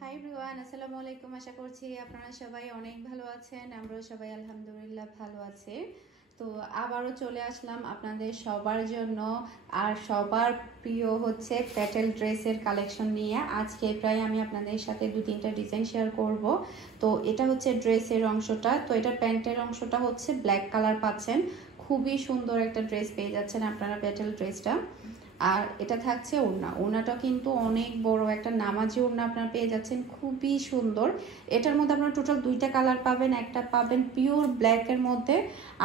Hi everyone, আসসালামু আলাইকুম। আশা করছি আপনারা সবাই অনেক ভালো আছেন। আমরাও সবাই আলহামদুলিল্লাহ ভালো আছি। তো আবারও চলে আসলাম আপনাদের সবার জন্য, আর সবার প্রিয় হচ্ছে প্যাটেল ড্রেসের কালেকশন নিয়ে। আজকে প্রায় আমি আপনাদের সাথে 2-3টা ডিজাইন শেয়ার করব। তো এটা হচ্ছে ড্রেসের অংশটা। তো এটা প্যান্টের অংশটা হচ্ছে ব্ল্যাক কালার পাচ্ছেন। খুবই সুন্দর একটা ড্রেস পেয়ে যাচ্ছেন আপনারা প্যাটেল ড্রেসটা। আর এটা থাকছে ওড়না। ওড়নাটা কিন্তু অনেক বড় একটা নামাজি ওড়না আপনারা পেয়ে যাচ্ছেন, খুবই সুন্দর। এটার মধ্যে আপনারা টোটাল 2টা কালার পাবেন। একটা পাবেন পিওর ব্ল্যাকের মধ্যে,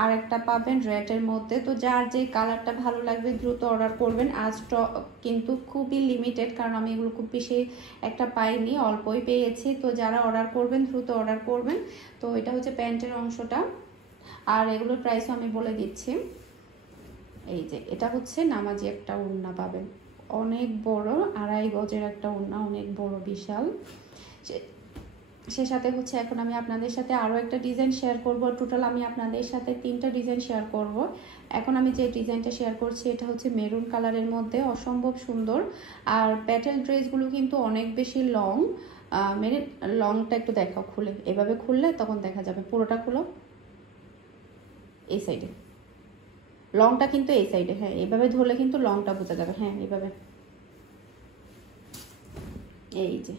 আর একটা পাবেন রেডের মধ্যে। তো যার যে কালারটা ভালো লাগবে দ্রুত অর্ডার করবেন। আজ কিন্তু খুবই লিমিটেড, কারণ আমি এগুলো খুব বেশি একটা পাইনি, অল্পই পেয়েছি। তো যারা অর্ডার করবেন দ্রুত অর্ডার করবেন। তো এটা হচ্ছে প্যান্টের অংশটা, আর এগুলোর প্রাইসও আমি বলে দিচ্ছি। এই যে এটা হচ্ছে নামাজি একটা ওড়না পাবেন, অনেক বড়, 2.5 গজের একটা ওড়না, অনেক বড় বিশাল। সে সাথে হচ্ছে এখন আমি আপনাদের সাথে আরও একটা ডিজাইন শেয়ার করব। টোটাল আমি আপনাদের সাথে 3টা ডিজাইন শেয়ার করব। এখন আমি যে ডিজাইনটা শেয়ার করছি এটা হচ্ছে মেরুন কালারের মধ্যে, অসম্ভব সুন্দর। আর প্যাটেল ড্রেসগুলো কিন্তু অনেক বেশি লং। মেরে লংটা একটু দেখাও খুলে, এভাবে খুললে তখন দেখা যাবে। পুরোটা খুলো, এই সাইডে লংটা কিন্তু এই সাইডে। হ্যাঁ, এইভাবে ধরলে কিন্তু লংটা বোঝা যাবে। হ্যাঁ, এইভাবে। এই যে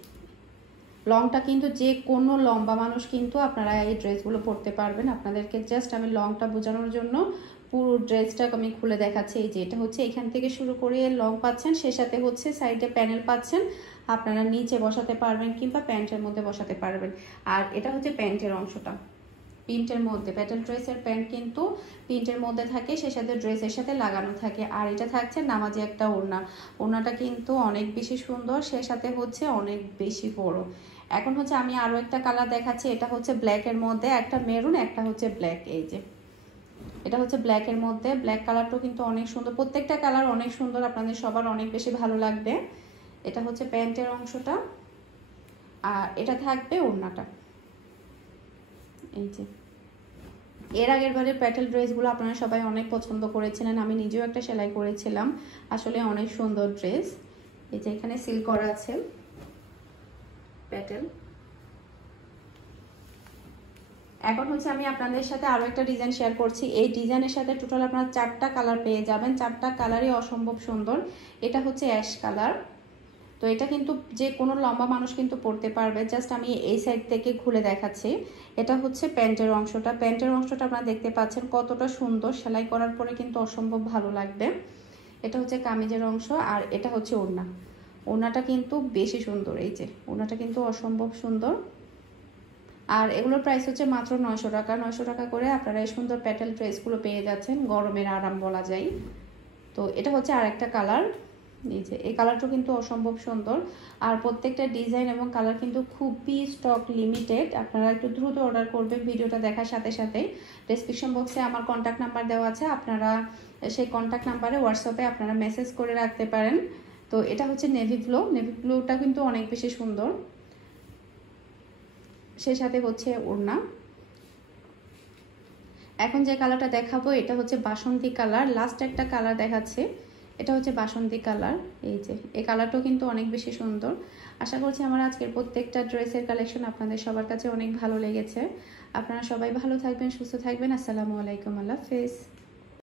লংটা কিন্তু যে কোনো লম্বা মানুষ কিন্তু আপনারা এই ড্রেসগুলো পরতে পারবেন। আপনাদেরকে জাস্ট আমি লংটা বোঝানোর জন্য পুরো ড্রেসটা আমি খুলে দেখাচ্ছি। এই যে এটা হচ্ছে এখান থেকে শুরু করে লং পাচ্ছেন, সে সাথে হচ্ছে সাইডে প্যানেল পাচ্ছেন। আপনারা নিচে বসাতে পারবেন কিংবা প্যান্টের মধ্যে বসাতে পারবেন। আর এটা হচ্ছে প্যান্টের অংশটা, প্রিন্টের মধ্যে। প্যাটেল ড্রেসের প্যান্ট কিন্তু প্রিন্টের মধ্যে থাকে, সে সাথে ড্রেসের সাথে লাগানো থাকে। আর এটা থাকছে নামাজি একটা ওড়না। ওড়নাটা কিন্তু অনেক বেশি সুন্দর, সে সাথে হচ্ছে অনেক বেশি বড়। এখন হচ্ছে আমি আরও একটা কালার দেখাচ্ছি। এটা হচ্ছে ব্ল্যাকের মধ্যে, একটা মেরুন, একটা হচ্ছে ব্ল্যাক। এই যে এটা হচ্ছে ব্ল্যাকের মধ্যে। ব্ল্যাক কালারটাও কিন্তু অনেক সুন্দর, প্রত্যেকটা কালার অনেক সুন্দর, আপনাদের সবার অনেক বেশি ভালো লাগবে। এটা হচ্ছে প্যান্টের অংশটা, আর এটা থাকবে ওড়নাটা। এই যে এর আগের বারে প্যাটেল ড্রেসগুলো আপনারা সবাই অনেক পছন্দ করেছিলেন, আমি নিজেও একটা সেলাই করেছিলাম, আসলে অনেক সুন্দর ড্রেস। এই যে এখানে সিল করা আছে প্যাটেল। এখন হচ্ছে আমি আপনাদের সাথে আরো একটা ডিজাইন শেয়ার করছি। এই ডিজাইনের সাথে টোটাল আপনারা 4টা কালার পেয়ে যাবেন। 4টা কালারই অসম্ভব সুন্দর। এটা হচ্ছে অ্যাশ কালার। তো এটা কিন্তু যে কোনো লম্বা মানুষ কিন্তু পরতে পারবে। জাস্ট আমি এই সাইড থেকে খুলে দেখাচ্ছি। এটা হচ্ছে প্যান্টের অংশটা। প্যান্টের অংশটা আপনারা দেখতে পাচ্ছেন কতটা সুন্দর, সেলাই করার পরে কিন্তু অসম্ভব ভালো লাগবে। এটা হচ্ছে কামিজের অংশ, আর এটা হচ্ছে ওড়না। ওড়নাটা কিন্তু বেশি সুন্দর। এই যে ওড়নাটা কিন্তু অসম্ভব সুন্দর। আর এগুলোর প্রাইস হচ্ছে মাত্র 900 টাকা। 900 টাকা করে আপনারা এই সুন্দর প্যাটেল ড্রেসগুলো পেয়ে যাচ্ছেন, গরমের আরাম বলা যায়। তো এটা হচ্ছে আরেকটা কালার। এই যে এই কালারটা কিন্তু অসম্ভব সুন্দর। আর প্রত্যেকটা ডিজাইন এবং কালার কিন্তু খুবই স্টক লিমিটেড, আপনারা একটু দ্রুত অর্ডার করবেন। ভিডিওটা দেখার সাথে সাথে ডেসক্রিপশন বক্সে আমার কন্ট্যাক্ট নাম্বার দেওয়া আছে, আপনারা সেই কন্ট্যাক্ট নাম্বারে হোয়াটসঅ্যাপে আপনারা মেসেজ করে রাখতে পারেন। তো এটা হচ্ছে নেভি ব্লু। নেভি ব্লুটা কিন্তু অনেক বেশি সুন্দর, সেই সাথে হচ্ছে ওড়না। এখন যে কালারটা দেখাবো এটা হচ্ছে বাসন্তী কালার। লাস্ট একটা কালার দেখাচ্ছে, এটা হচ্ছে বাসন্তী কালার। এই যে এই কালারটাও কিন্তু অনেক বেশি সুন্দর। আশা করছি আমার আজকের প্রত্যেকটা ড্রেসের কালেকশন আপনাদের সবার কাছে অনেক ভালো লেগেছে। আপনারা সবাই ভালো থাকবেন, সুস্থ থাকবেন। আসসালামু আলাইকুম, আল্লাহ হাফেজ।